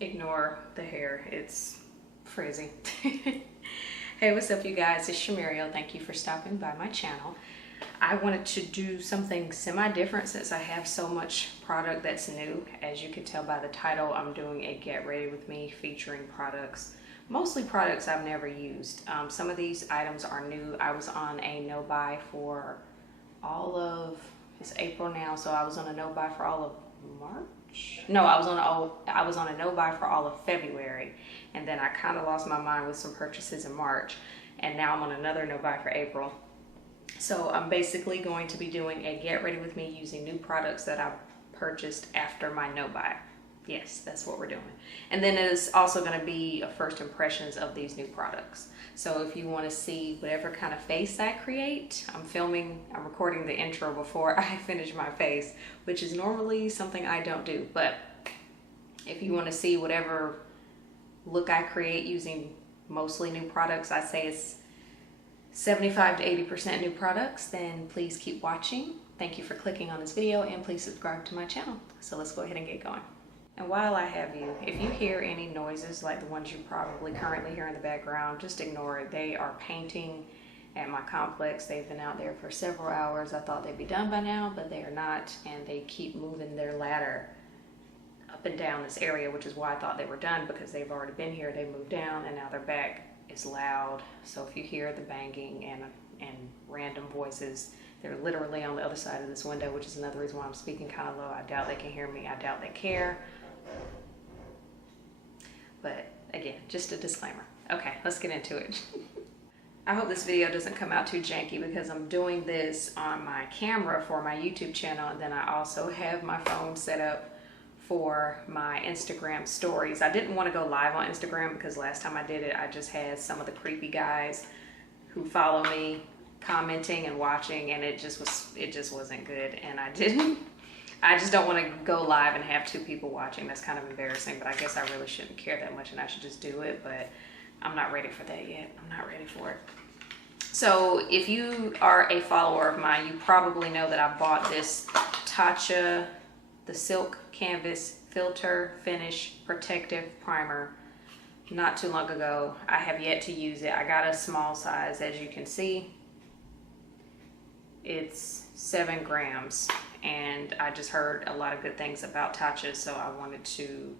Ignore the hair, it's frizzy. Hey, what's up you guys? It's Shumuriel. Thank you for stopping by my channel. I wanted to do something semi-different since I have so much product that's new. As you can tell by the title, I'm doing a Get Ready With Me featuring products, mostly products I've never used. Some of these items are new. I was on a no-buy for all of, it's April now, so I was on a no-buy for all of March? No, I was on a no-buy for all of February, and then I kind of lost my mind with some purchases in March, and now I'm on another no-buy for April. So I'm basically going to be doing a Get Ready With Me using new products that I've purchased after my no-buy. Yes, that's what we're doing. And then it's also going to be a first impressions of these new products. So if you want to see whatever kind of face I create, I'm recording the intro before I finish my face, which is normally something I don't do. But if you want to see whatever look I create using mostly new products, I say it's 75 to 80% new products, then please keep watching. Thank you for clicking on this video and please subscribe to my channel. So let's go ahead and get going. And while I have you, if you hear any noises like the ones you probably currently hear in the background, just ignore it. They are painting at my complex. They've been out there for several hours. I thought they'd be done by now, but they are not, and they keep moving their ladder up and down this area, which is why I thought they were done, because they've already been here. They moved down and now they're back. It's loud, so if you hear the banging and random voices, they're literally on the other side of this window, which is another reason why I'm speaking kind of low. I doubt they can hear me. I doubt they care. But again, just a disclaimer. Okay, let's get into it. I hope this video doesn't come out too janky because I'm doing this on my camera for my YouTube channel, and then I also have my phone set up for my Instagram stories. I didn't want to go live on Instagram because last time I did it, I just had some of the creepy guys who follow me commenting and watching, and it just wasn't good, and I just don't want to go live and have two people watching. That's kind of embarrassing, but I guess I really shouldn't care that much and I should just do it, but I'm not ready for that yet. I'm not ready for it. So if you are a follower of mine, you probably know that I bought this Tatcha, the Silk Canvas Filter Finish Protective Primer not too long ago. I have yet to use it. I got a small size, as you can see. It's 7 grams, and I just heard a lot of good things about Tatcha, so I wanted to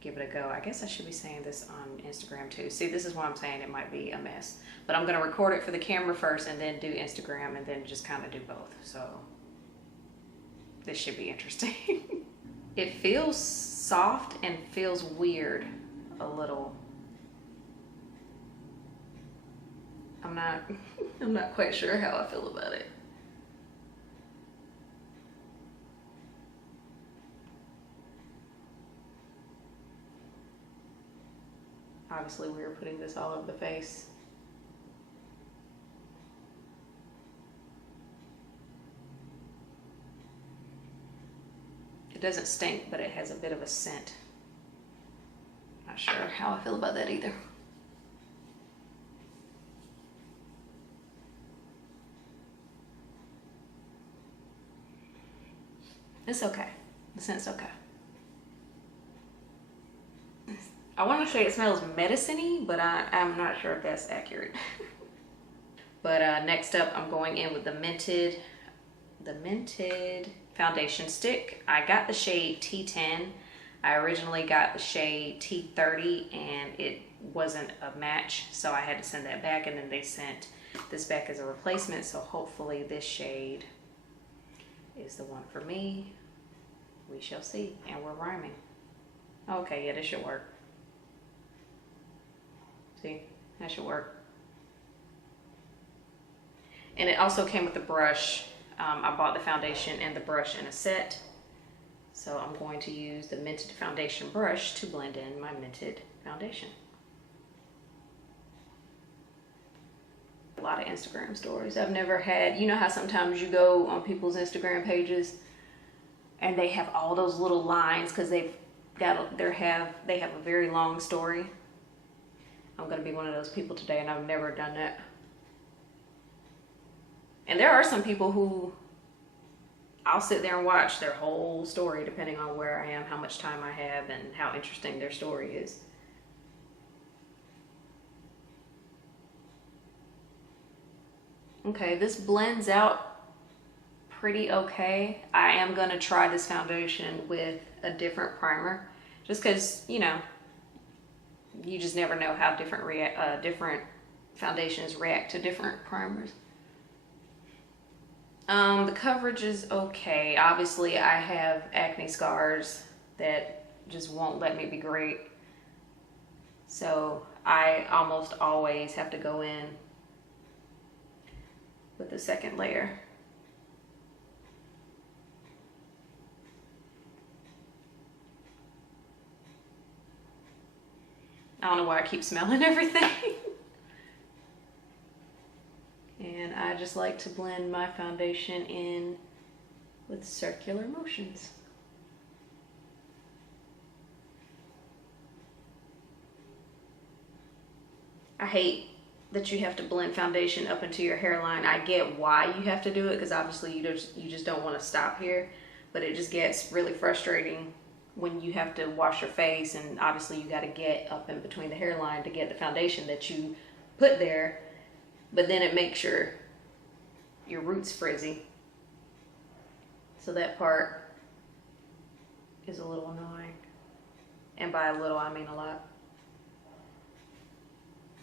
give it a go. I guess I should be saying this on Instagram too. See, this is why I'm saying it might be a mess, but I'm going to record it for the camera first and then do Instagram and then just kind of do both. So this should be interesting. It feels soft and feels weird a little. I'm not quite sure how I feel about it. Obviously, we were putting this all over the face. It doesn't stink, but it has a bit of a scent. Not sure how I feel about that either. It's okay. The scent's okay. I want to say it smells medicine-y, but I'm not sure if that's accurate. But next up, I'm going in with the Mented foundation stick. I got the shade T10. I originally got the shade T30 and it wasn't a match, so I had to send that back, and then they sent this back as a replacement, so hopefully this shade is the one for me. We shall see. And we're rhyming. Okay, yeah, this should work. See, that should work. And it also came with the brush. I bought the foundation and the brush in a set. So I'm going to use the Mented foundation brush to blend in my Mented foundation. A lot of Instagram stories. I've never had, you know how sometimes you go on people's Instagram pages and they have all those little lines because they have a very long story. I'm going to be one of those people today, and I've never done that. And there are some people who I'll sit there and watch their whole story depending on where I am, how much time I have, and how interesting their story is. Okay, this blends out pretty okay. I am gonna try this foundation with a different primer, just because, you know, you just never know how different foundations react to different primers. The coverage is okay. Obviously, I have acne scars that just won't let me be great. So I almost always have to go in with the second layer. I don't know why I keep smelling everything. And I just like to blend my foundation in with circular motions. I hate that you have to blend foundation up into your hairline. I get why you have to do it, because obviously you just don't want to stop here, but it just gets really frustrating when you have to wash your face, and obviously you got to get up in between the hairline to get the foundation that you put there, but then it makes your roots frizzy. So that part is a little annoying. And by a little, I mean a lot.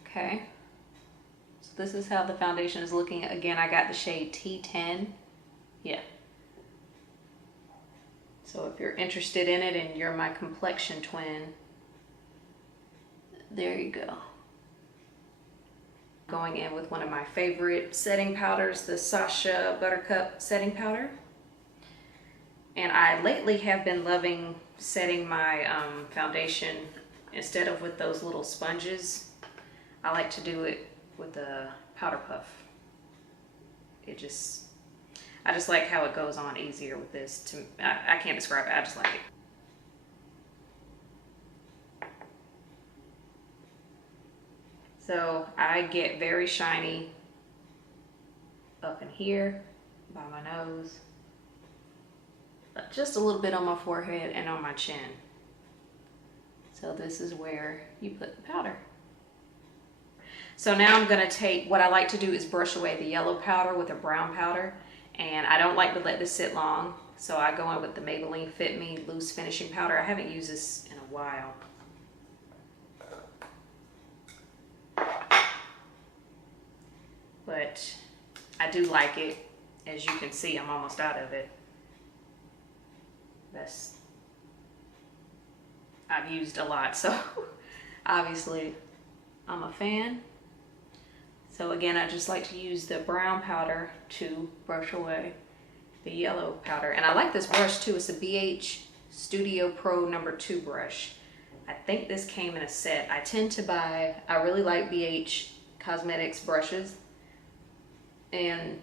Okay. So this is how the foundation is looking. Again, I got the shade T10. Yeah. So if you're interested in it and you're my complexion twin, there you go. Going in with one of my favorite setting powders, the Sasha Buttercup setting powder. And I lately have been loving setting my foundation, instead of with those little sponges, I like to do it with a powder puff. I just like how it goes on easier with this. I can't describe it, I just like it. So I get very shiny up in here by my nose, just a little bit on my forehead and on my chin. So this is where you put the powder. So now I'm gonna take, what I like to do is brush away the yellow powder with a brown powder, and I don't like to let this sit long, so I go in with the Maybelline Fit Me Loose Finishing Powder. I haven't used this in a while. But I do like it. As you can see, I'm almost out of it. I've used a lot, so obviously I'm a fan. So again, I just like to use the brown powder to brush away the yellow powder. And I like this brush too. It's a BH Studio Pro #2 brush. I think this came in a set. I really like BH Cosmetics brushes. And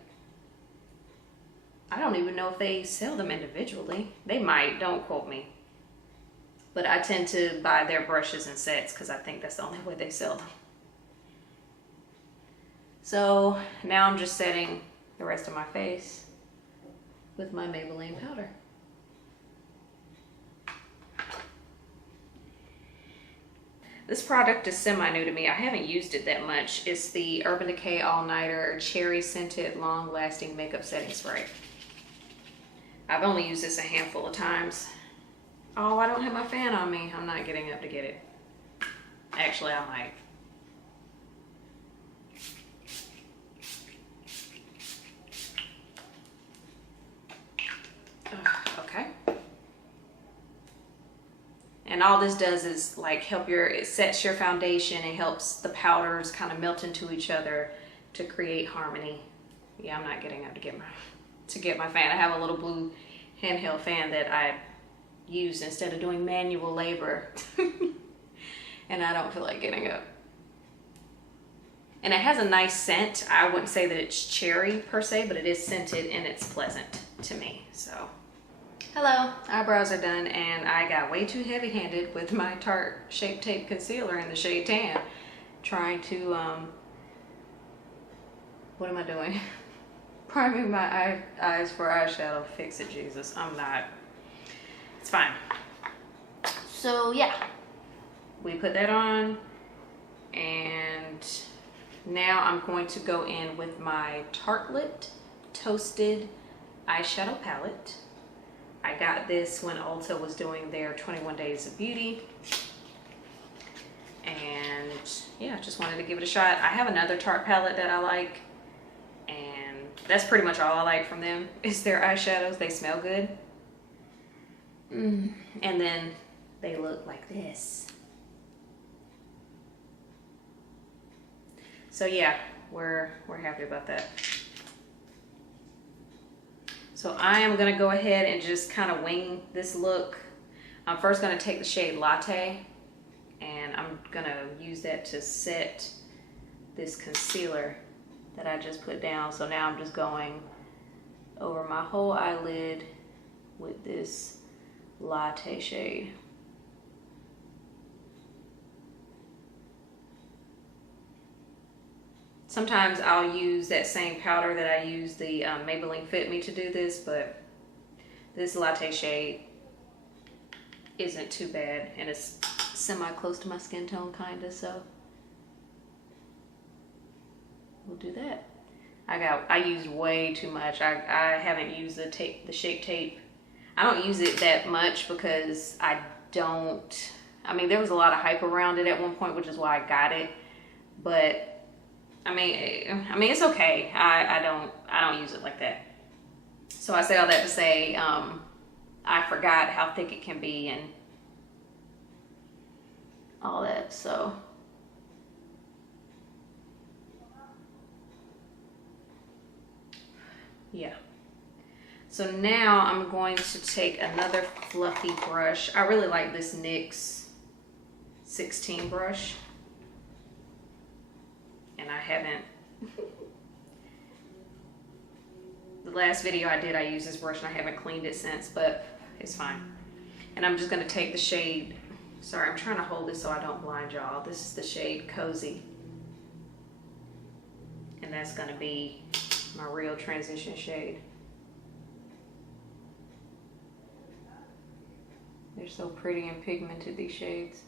I don't even know if they sell them individually. They might, don't quote me. But I tend to buy their brushes in sets because I think that's the only way they sell them. So now I'm just setting the rest of my face with my Maybelline powder. This product is semi-new to me. I haven't used it that much. It's the Urban Decay All Nighter Cherry Scented Long Lasting Makeup Setting Spray. I've only used this a handful of times. Oh, I don't have my fan on me. I'm not getting up to get it. Actually, I might. Okay. And all this does is like it sets your foundation. It helps the powders kind of melt into each other to create harmony. Yeah, I'm not getting up to get my fan. I have a little blue handheld fan that I use instead of doing manual labor. And I don't feel like getting up. And it has a nice scent. I wouldn't say that it's cherry per se, but it is scented and it's pleasant to me. So, hello, eyebrows are done, and I got way too heavy-handed with my Tarte Shape Tape Concealer in the shade Tan, trying to, what am I doing? priming my eyes for eyeshadow. Fix it, Jesus. I'm not. It's fine. So yeah, we put that on, and now I'm going to go in with my Tartelette Toasted eyeshadow palette. I got this when Ulta was doing their 21 Days of Beauty. And yeah, just wanted to give it a shot. I have another Tarte palette that I like, and that's pretty much all I like from them is their eyeshadows. They smell good. And then they look like this. So yeah, we're happy about that. So I am gonna go ahead and just kind of wing this look. I'm first gonna take the shade Latte, and I'm gonna use that to set this concealer that I just put down. So now I'm just going over my whole eyelid with this Latte shade. Sometimes I'll use that same powder that I use the Maybelline Fit Me to do this, but this Latte shade isn't too bad, and it's semi close to my skin tone kinda, so we'll do that. I used way too much. I haven't used the Shape Tape. I don't use it that much because I mean, there was a lot of hype around it at one point, which is why I got it, but I mean it's okay. I don't use it like that. So I say all that to say I forgot how thick it can be and all that. So yeah. So now I'm going to take another fluffy brush. I really like this NYX 16 brush. And I haven't, the last video I did, I used this brush and I haven't cleaned it since, but it's fine. And I'm just gonna take the shade, sorry, I'm trying to hold this so I don't blind y'all. This is the shade Cozy. And that's gonna be my real transition shade. They're so pretty and pigmented, these shades.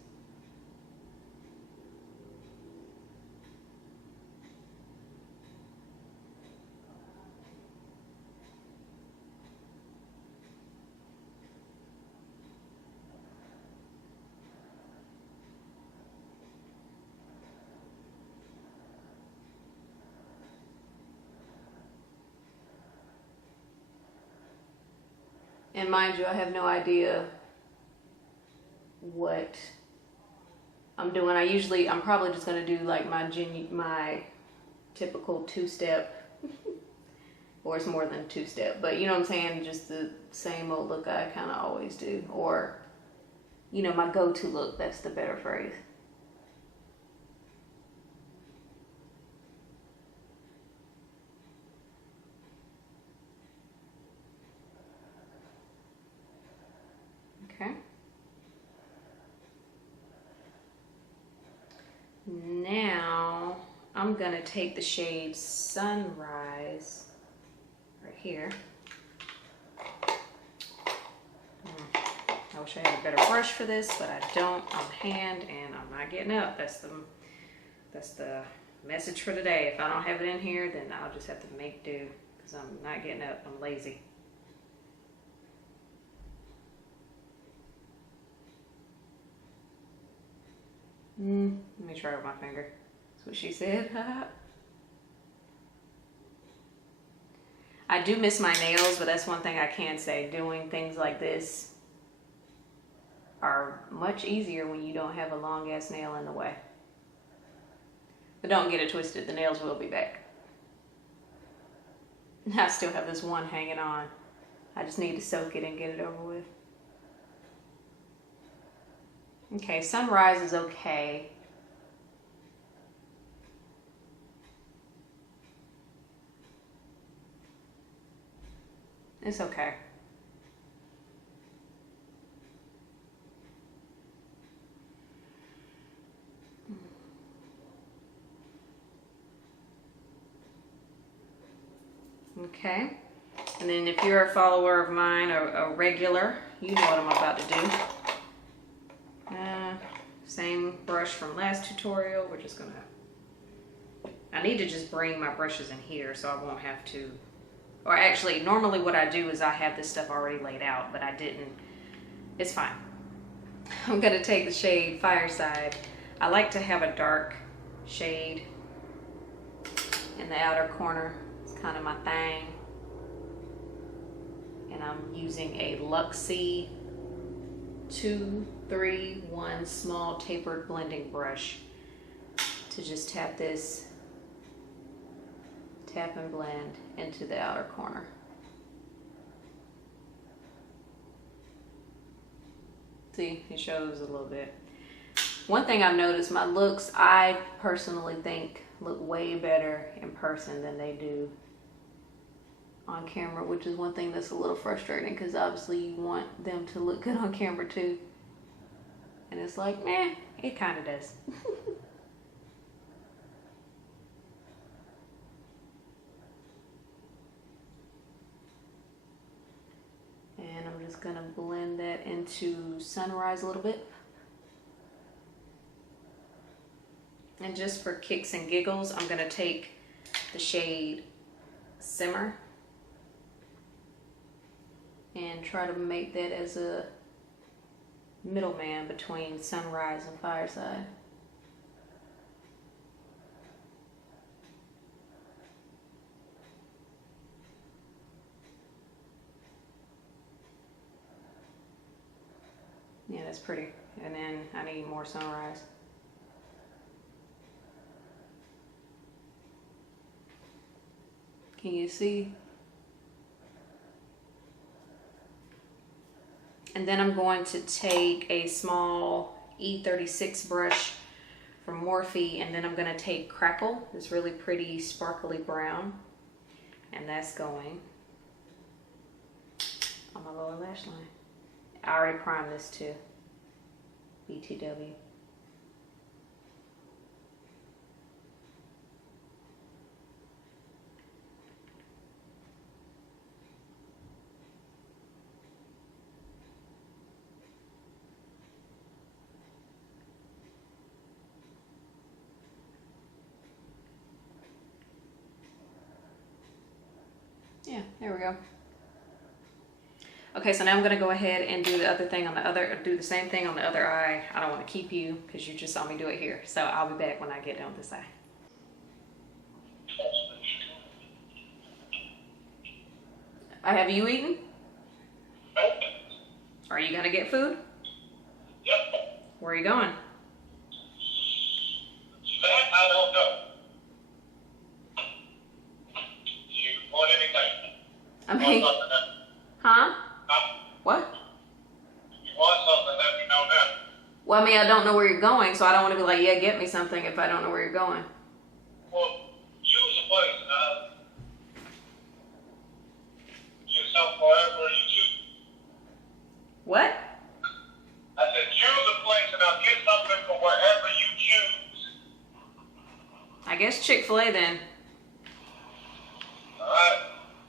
And mind you, I have no idea what I'm doing. I'm probably just gonna do like my typical two-step, or it's more than two-step, but you know what I'm saying, just the same old look I kind of always do, or you know, my go-to look, that's the better phrase. Okay. Now I'm gonna take the shade Sunrise right here. I wish I had a better brush for this, but I don't on hand, and I'm not getting up. That's the message for today. If I don't have it in here, then I'll just have to make do, because I'm not getting up. I'm lazy. Let me try with my finger. That's what she said. I do miss my nails, but that's one thing I can say. Doing things like this are much easier when you don't have a long ass nail in the way. But don't get it twisted, the nails will be back. I still have this one hanging on. I just need to soak it and get it over with. Okay, Sunrise is okay. It's okay. Okay. And then if you're a follower of mine, a regular, you know what I'm about to do. Same brush from last tutorial. We're just gonna, I need to just bring my brushes in here so I won't have to, or actually normally what I do is I have this stuff already laid out, but I didn't. It's fine. I'm gonna take the shade Fireside. I like to have a dark shade in the outer corner. It's kind of my thing. And I'm using a Luxie 231 small tapered blending brush to just tap this, tap and blend into the outer corner. See, it shows a little bit. One thing I've noticed, my looks, I personally think look way better in person than they do on camera, which is one thing that's a little frustrating because obviously you want them to look good on camera too. And it's like, meh, it kind of does. And I'm just gonna blend that into Sunrise a little bit. And just for kicks and giggles, I'm gonna take the shade Simmer and try to make that as a middleman between Sunrise and Fireside. Yeah, that's pretty. And then I need more Sunrise. Can you see? And then I'm going to take a small E36 brush from Morphe, and then I'm going to take Crackle, this really pretty sparkly brown, and that's going on my lower lash line. I already primed this too, BTW. Yeah, there we go. Okay, so now I'm gonna go ahead and do the other thing on the other, do the same thing on the other eye. I don't want to keep you because you just saw me do it here. So I'll be back when I get done with this eye. Have you eaten? Are you gonna get food? Yep. Where are you going? That I don't know. Do you want anything? I mean, huh? What? You want something, let me know now. Well, I mean, I don't know where you're going, so I don't want to be like, yeah, get me something if I don't know where you're going. Well, use the place, yourself wherever you choose. What? I said, use the place and I'll get something from wherever you choose. I guess Chick-fil-A then. Alright.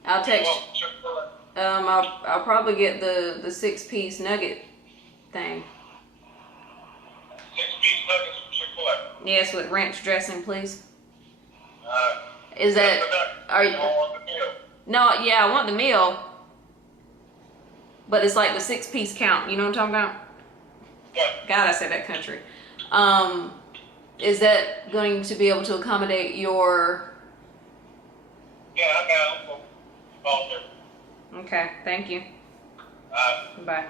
I'll text you. Chick-fil-A. I'll probably get the 6-piece nugget thing. 6-piece nuggets from Chick-fil-A. Yes, with ranch dressing, please. Alright. Is that, are you? I want the meal. No, yeah, I want the meal. But it's like the 6-piece count. You know what I'm talking about? Yeah. God, I said that country. Is that going to be able to accommodate your? Yeah, I got them. All there. Okay, thank you. Bye.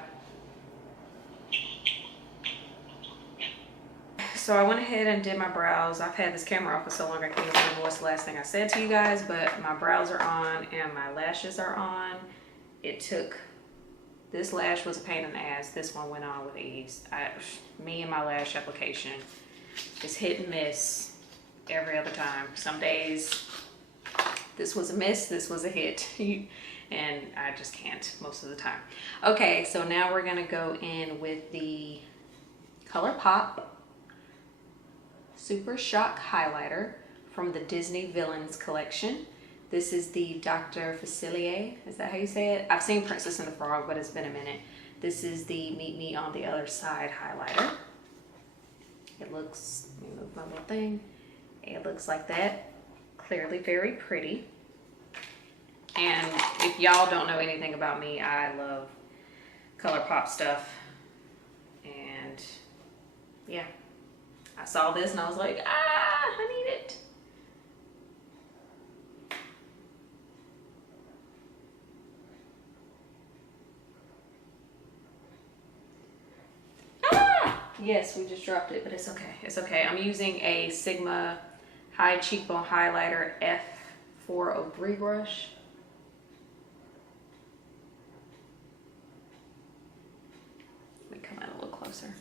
So I went ahead and did my brows. I've had this camera off for so long I can't remember what's the last thing I said to you guys, but my brows are on and my lashes are on. It took, this lash was a pain in the ass. This one went on with ease. Me and my lash application is hit and miss every other time. Some days this was a miss, this was a hit. And I just can't most of the time. Okay, so now we're gonna go in with the ColourPop Super Shock Highlighter from the Disney Villains collection. This is the Dr. Facilier. Is that how you say it? I've seen Princess and the Frog, but it's been a minute. This is the Meet Me on the Other Side highlighter. It looks, let me move my little thing. It looks like that. Clearly very pretty. And if y'all don't know anything about me, I love ColourPop stuff. And yeah, I saw this and I was like, I need it. Yes, we just dropped it, but it's okay. It's okay. I'm using a Sigma High Cheekbone Highlighter F403 brush. Let me come out a little closer.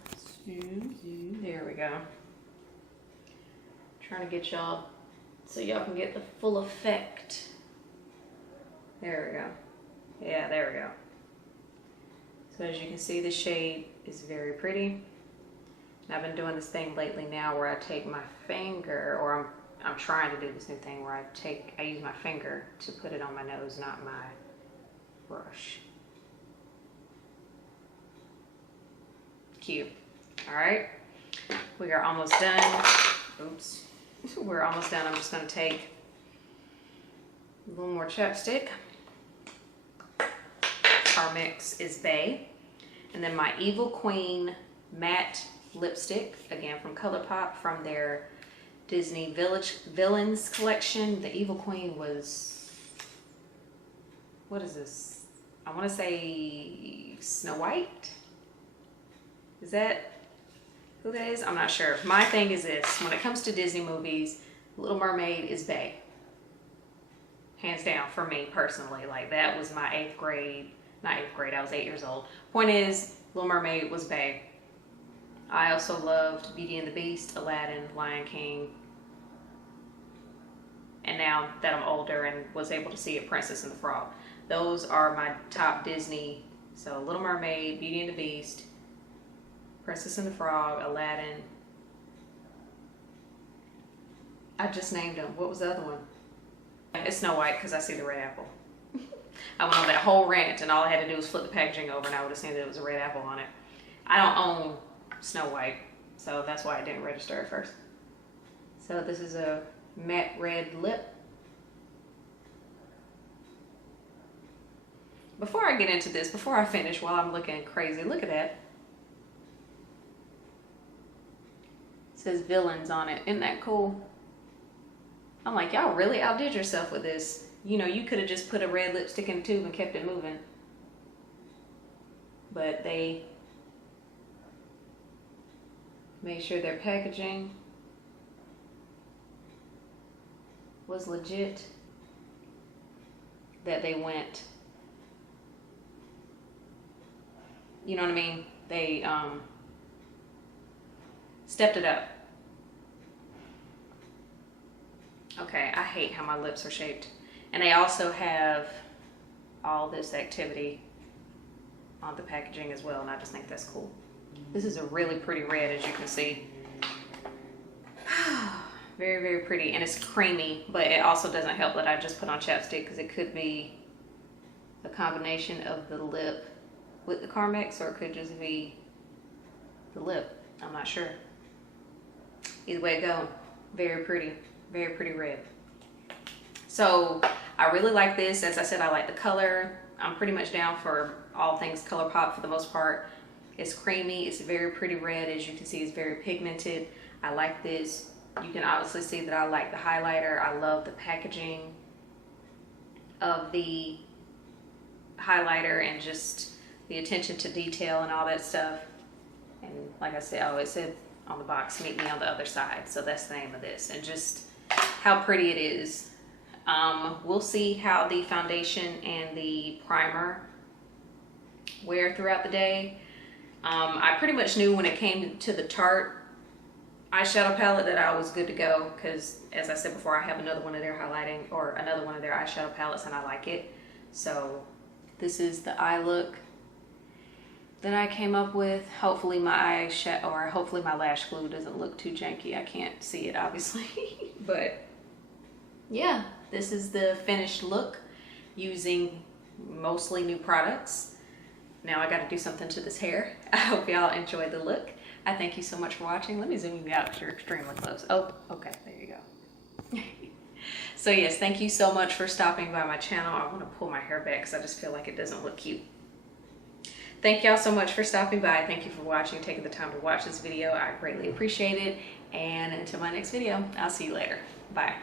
Zoom, zoom. There we go. Trying to get y'all so y'all can get the full effect. There we go. Yeah, there we go. So as you can see, the shade is very pretty. I've been doing this thing lately now where I take my finger, or I'm trying to do this new thing where I use my finger to put it on my nose, not my brush. Cute. All right, we are almost done. Oops, we're almost done. I'm just gonna take a little more chapstick. Our mix is Bay, and then my Evil Queen matte lipstick, again from ColourPop, from their Disney Villains collection. The Evil Queen was, what is this? I want to say Snow White. Is that who that is? I'm not sure. My thing is this: when it comes to Disney movies, Little Mermaid is Bay. Hands down for me personally. Like, that was my 8th grade, not 8th grade, I was 8 years old. Point is, Little Mermaid was Bay. I also loved Beauty and the Beast, Aladdin, Lion King. And now that I'm older and was able to see it, Princess and the Frog. Those are my top Disney. So Little Mermaid, Beauty and the Beast, Princess and the Frog, Aladdin. I just named them. What was the other one? It's Snow White, because I see the red apple. I went on that whole rant and all I had to do was flip the packaging over and I would have seen that it was a red apple on it. I don't own Snow White, so that's why I didn't register at first. So this is a matte red lip. Before I get into this, before I finish, while I'm looking crazy, look at that. It says Villains on it. Isn't that cool? I'm like, y'all really outdid yourself with this. You know, you could have just put a red lipstick in a tube and kept it moving. But they made sure their packaging was legit, that they went, you know what I mean? They stepped it up. Okay, I hate how my lips are shaped. And they also have all this activity on the packaging as well, and I just think that's cool. This is a really pretty red, as you can see. Very, very pretty, and it's creamy, but it also doesn't help that I just put on chapstick, because it could be a combination of the lip with the Carmex, or it could just be the lip. I'm not sure. Either way it go, very pretty red. So I really like this. As I said, I like the color. I'm pretty much down for all things ColourPop for the most part. It's creamy, it's very pretty red. As you can see, it's very pigmented. I like this. You can obviously see that I like the highlighter. I love the packaging of the highlighter and just the attention to detail and all that stuff. And like I said, I always said on the box, meet me on the other side. So that's the name of this, and just how pretty it is. We'll see how the foundation and the primer wear throughout the day. I pretty much knew when it came to the Tarte eyeshadow palette that I was good to go, because as I said before, I have another one of their highlighting, or another one of their eyeshadow palettes, and I like it. So this is the eye look that I came up with. Hopefully my eyeshadow, or hopefully my lash glue doesn't look too janky. I can't see it obviously, but yeah, this is the finished look using mostly new products. Now I got to do something to this hair. I hope y'all enjoy the look. I thank you so much for watching. Let me zoom you out because you're extremely close. Oh, okay, there you go. So yes, thank you so much for stopping by my channel. I want to pull my hair back because I just feel like it doesn't look cute. Thank y'all so much for stopping by. Thank you for watching, taking the time to watch this video. I greatly appreciate it. And until my next video, I'll see you later. Bye.